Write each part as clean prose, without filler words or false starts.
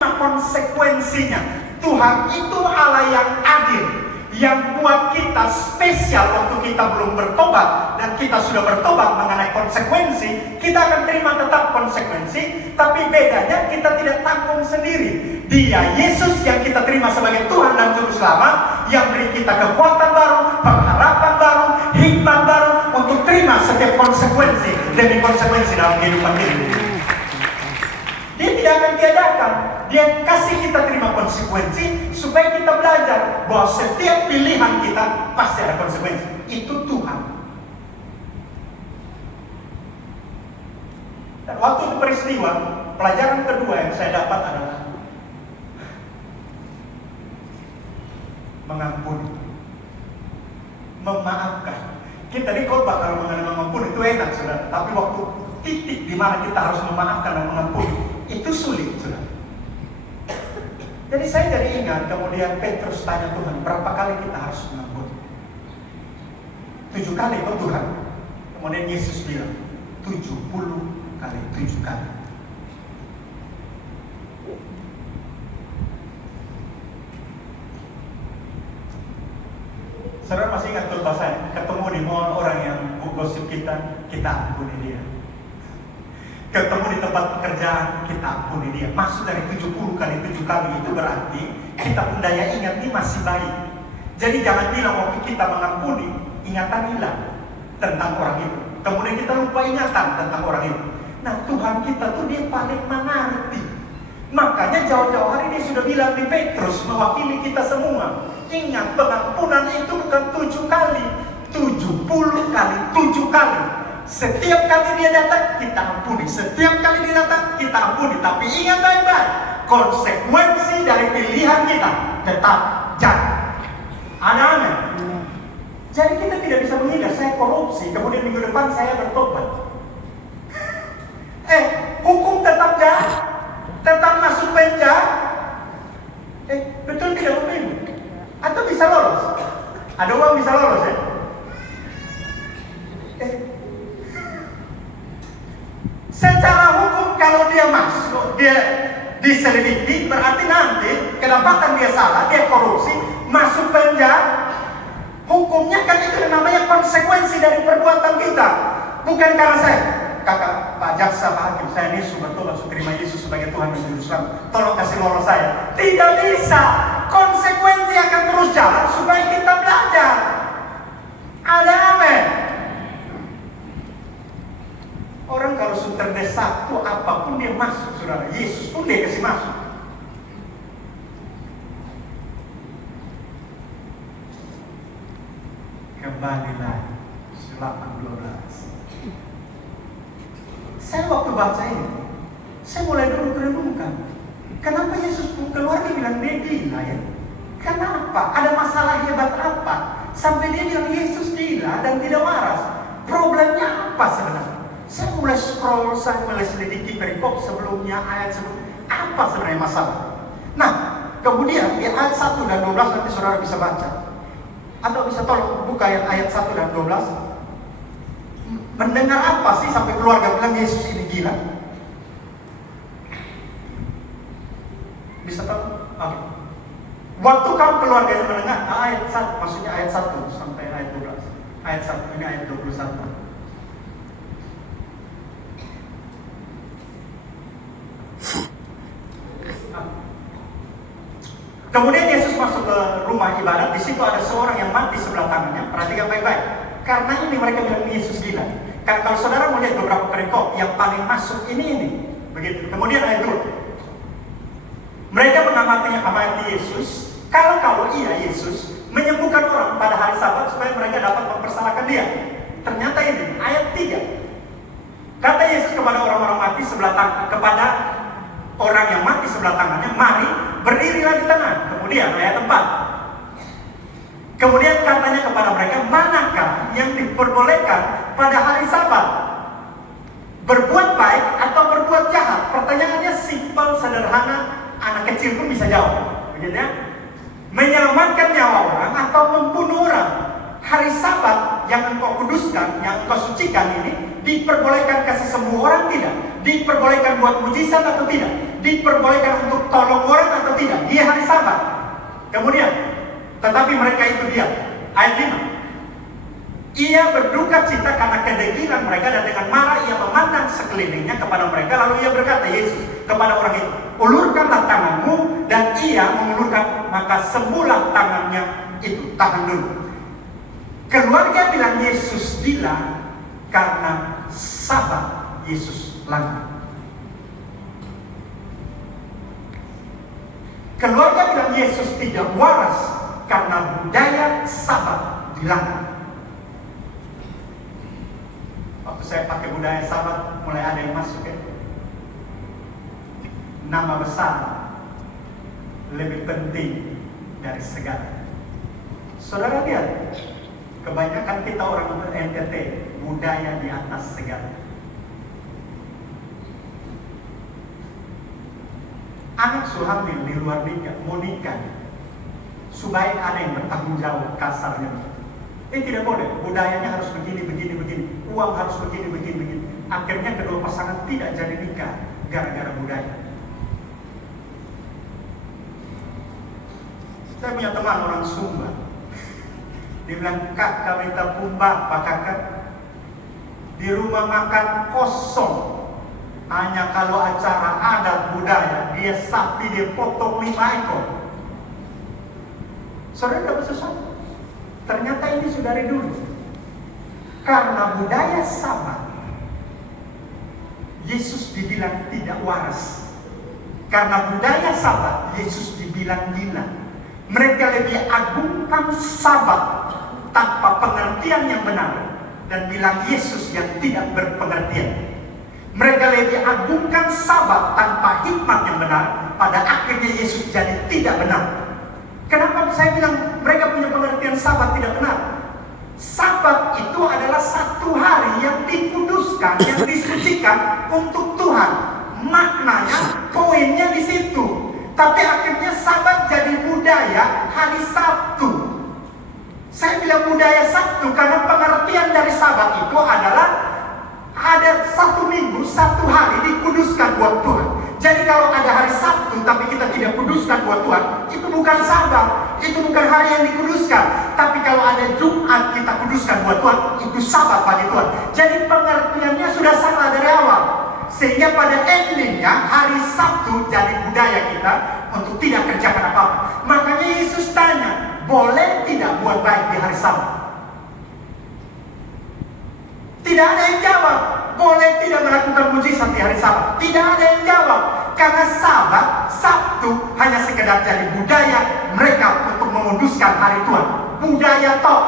konsekuensinya. Tuhan itu Allah yang adil, yang buat kita spesial waktu kita belum bertobat dan kita sudah bertobat mengenai konsekuensi. Kita akan terima tetap konsekuensi, tapi bedanya kita tidak tanggung sendiri. Dia Yesus yang kita terima sebagai Tuhan dan Juru Selamat, yang beri kita kekuatan baru, pengharapan baru, hikmat baru untuk terima setiap konsekuensi demi konsekuensi dalam kehidupan ini. Dia tidak akan tiadakan. Dia kasih kita terima konsekuensi supaya kita belajar bahwa setiap pilihan kita pasti ada konsekuensi. Itu Tuhan. Dan waktu itu peristiwa, pelajaran kedua yang saya dapat adalah mengampuni, memaafkan. Kita di khotbah kalau mengenai mengampuni itu enak, saudara. Tapi waktu titik di mana kita harus memaafkan dan mengampuni, itu sulit, saudara. Jadi saya jadi ingat, kemudian Petrus tanya Tuhan, berapa kali kita harus mengampuni? 7 kali kok Tuhan? Kemudian Yesus bilang, 70 kali 7 kali. Saudara masih ingat khotbah saya, ketemu di mall orang yang gosip kita ampuni dia. Ketemu di tempat pekerjaan, kita ampuni dia. Maksud dari 70 kali 7 kali itu berarti kita pun daya ingat ini masih baik. Jadi jangan bilang waktu kita mengampuni, ingatan hilang tentang orang itu. Kemudian kita lupa ingatan tentang orang itu. Nah, Tuhan kita tuh dia paling mengerti. Makanya jauh-jauh hari dia sudah bilang di Petrus, mewakili kita semua. Ingat, pengampunan itu bukan 7 kali, 70 kali 7 kali. Setiap kali dia datang, kita ampuni. Setiap kali dia datang, kita ampuni. Tapi ingat baik-baik, konsekuensi dari pilihan kita tetap jadi. Ada amin. Jadi kita tidak bisa menghindar. Saya korupsi, kemudian minggu depan saya bertobat. Hukum tetap jahat, tetap masuk penjara. Betul tidak pemilu? Atau bisa lolos? Ada uang bisa lolos ya? Secara hukum kalau dia masuk, dia diselidiki, berarti nanti kedapatan dia salah, dia korupsi, masuk penjara. Hukumnya kan itu namanya konsekuensi dari perbuatan kita. Bukan karena saya, kakak Pak Jaksa, Pak Hakim, saya ini betul masuk terima Yesus sebagai Tuhan dan Juru Selamat, tolong kasih lolos saya. Tidak bisa. Konsekuensi akan terus jalan supaya kita belajar. Ada amin. Orang kalau sudah terdesak tuh apapun dia masuk, saudara. Yesus pun dia kasih masuk. Kembalilah 18. Saya waktu baca ini, saya mulai dulu merenungkan, kenapa Yesus pun keluar dia bilang dia gila ya? Kenapa? Ada masalah hebat apa? Sampai dia bilang Yesus gila dan tidak waras. Problemnya apa sebenarnya? Saya mulai scroll, saya mulai selidiki perikop sebelumnya, ayat sebelumnya. Apa sebenarnya masalah? Nah, kemudian di ayat 1 dan 12 nanti saudara bisa baca. Atau bisa tolong buka ayat 1 dan 12. Mendengar apa sih sampai keluarga bilang Yesus ini gila? Bisa tahu? Oke. Waktu kamu keluarganya mendengar ayat 1, maksudnya ayat 1 sampai ayat 12. Ayat 1, ini ayat 21. Kemudian Yesus masuk ke rumah ibadat. Di situ ada seorang yang mati sebelah tangannya. Perhatikan baik-baik. Karena ini mereka bilang Yesus gila. Karena kalau saudara melihat beberapa perikop yang paling masuk ini. Begitu. Kemudian ayat 2. Mereka mengamati Yesus. Kalau ia Yesus menyembuhkan orang pada hari Sabat supaya mereka dapat mempersalahkan dia. Ternyata ini ayat 3. Kata Yesus kepada orang-orang mati sebelah tangan, kepada orang yang mati sebelah tangannya, mari berdirilah di tengah. Kemudian ayat 4. Kemudian katanya kepada mereka, manakah yang diperbolehkan pada hari Sabat? Berbuat baik atau berbuat jahat? Pertanyaannya simpel, sederhana, anak kecil pun bisa jawab. Begitu ya? Menyelamatkan nyawa orang atau membunuh orang? hari Sabat yang engkau kuduskan, yang engkau sucikan ini, diperbolehkan kasih sembuh orang tidak? Diperbolehkan buat mujizat atau tidak? Diperbolehkan untuk tolong orang atau tidak? Dia hari Sabat. Kemudian, tetapi mereka itu diam. Ayat 5. Ia berduka cita karena kedegilan mereka, dan dengan marah ia memandang sekelilingnya kepada mereka. Lalu ia berkata, Yesus kepada orang itu, ulurkanlah tanganmu. Dan ia mengulurkan, maka sembuhlah tangannya itu. Tahan dulu. Keluarga bilang Yesus gila karena Sabat Yesus langgar. Keluarga bilang Yesus tidak waras karena budaya Sabat dilanggar. Waktu saya pakai budaya Sabat, mulai ada yang masuk ya. Nama besar lebih penting dari segala. Saudara lihat, kebanyakan kita orang NTT, budaya di atas segala. Anak suhamil di luar nikah, mau nikah, supaya ada yang bertanggung jawab, kasarnya. Tidak boleh, budayanya harus begini. Uang harus begini. Akhirnya kedua pasangan tidak jadi nikah gara-gara budaya. Saya punya teman orang Sumba. Dia bilang, Kak, kami tepung bapak kakak. Di rumah makan kosong. Hanya kalau acara adat budaya, dia sapi, dia potong 5 ekor. Saudara dapat sesuatu? Ternyata ini sudah dari dulu. Karena budaya Sabat, Yesus dibilang tidak waras. Karena budaya Sabat, Yesus dibilang gila. Mereka lebih agungkan Sabat tanpa pengertian yang benar, dan bilang Yesus yang tidak berpengertian. Mereka lebih agungkan Sabat tanpa hikmat yang benar, pada akhirnya Yesus jadi tidak benar. Kenapa saya bilang mereka punya pengertian Sabat tidak benar? Sabat itu adalah satu hari yang dikuduskan, yang disucikan untuk Tuhan. Maknanya, poinnya di situ. Tapi akhirnya Sabat jadi budaya hari Sabtu. Saya bilang budaya Sabtu karena pengertian dari Sabat itu adalah ada 1 minggu, 1 hari dikuduskan buat Tuhan. Jadi kalau ada hari Sabtu tapi kita tidak kuduskan buat Tuhan, itu bukan Sabat, itu bukan hari yang dikuduskan. Tapi kalau ada Jumat kita kuduskan buat Tuhan, itu Sabat bagi Tuhan. Jadi pengertiannya sudah salah dari awal. Sehingga pada endingnya hari Sabtu jadi budaya kita untuk tidak kerjakan apa-apa. Makanya Yesus tanya, boleh tidak buat baik di hari Sabat? Tidak ada yang jawab. Boleh tidak melakukan mujizat di hari Sabat? Tidak ada yang jawab. Karena Sabat, Sabtu hanya sekedar jadi budaya mereka untuk memuduskan hari Tuhan. Budaya toh.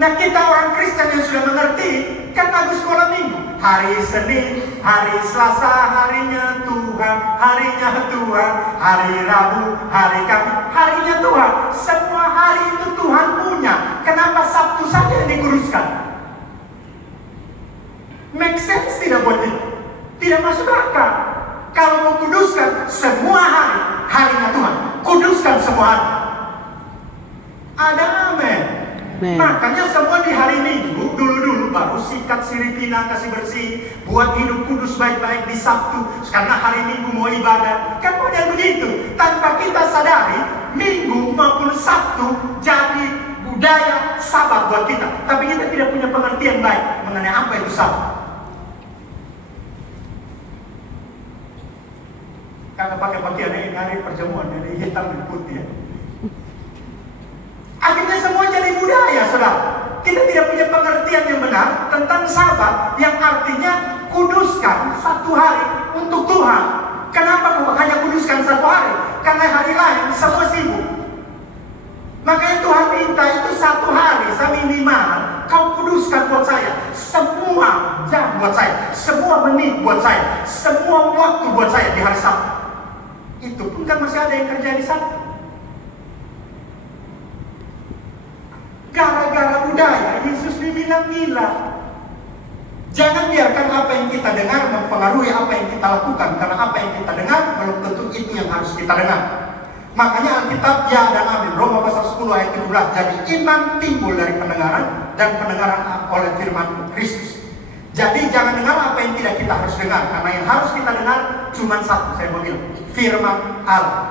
Nah, kita orang Kristen yang sudah mengerti, kan bagus sekolah minggu. Hari Senin, hari Selasa, harinya Tuhan, hari Rabu, hari Kamis, harinya Tuhan. Semua hari itu Tuhan punya. Kenapa Sabtu saja yang dikuduskan? Make sense tidak buat itu? Tidak masuk akal. Kalau mau kuduskan semua hari, harinya Tuhan. Kuduskan semua hari. Ada amin. Makanya semua di hari Minggu, dulu baru sikat siripina, kasih bersih, buat hidup kudus baik-baik di Sabtu, karena hari Minggu mau ibadah. Kan model begitu. Tanpa kita sadari, Minggu maupun Sabtu jadi budaya Sabat buat kita. Tapi kita tidak punya pengertian baik mengenai apa itu Sabat. Kakak pakai pakaian ini hari perjamuan, ini hitam dan putih ya. Akhirnya semua jadi budaya, saudara. Kita tidak punya pengertian yang benar tentang Sabat, yang artinya kuduskan 1 hari untuk Tuhan. Kenapa hanya kuduskan 1 hari? Karena hari lain semua sibuk. Makanya Tuhan minta itu 1 hari, minimal kau kuduskan buat saya. Semua jam buat saya, semua menit buat saya, semua waktu buat saya di hari Sabtu. Itu pun kan masih ada yang kerja di Sabtu. Gara-gara budaya, Yesus dibilang gila. Jangan biarkan apa yang kita dengar mempengaruhi apa yang kita lakukan. Karena apa yang kita dengar belum tentu itu yang harus kita dengar. Makanya Alkitab ya dan amin, Roma pasal 10 ayat 17. Jadi iman timbul dari pendengaran, dan pendengaran oleh firman Kristus. Jadi jangan dengar apa yang tidak kita harus dengar, karena yang harus kita dengar cuma satu, saya mau bilang, firman Allah.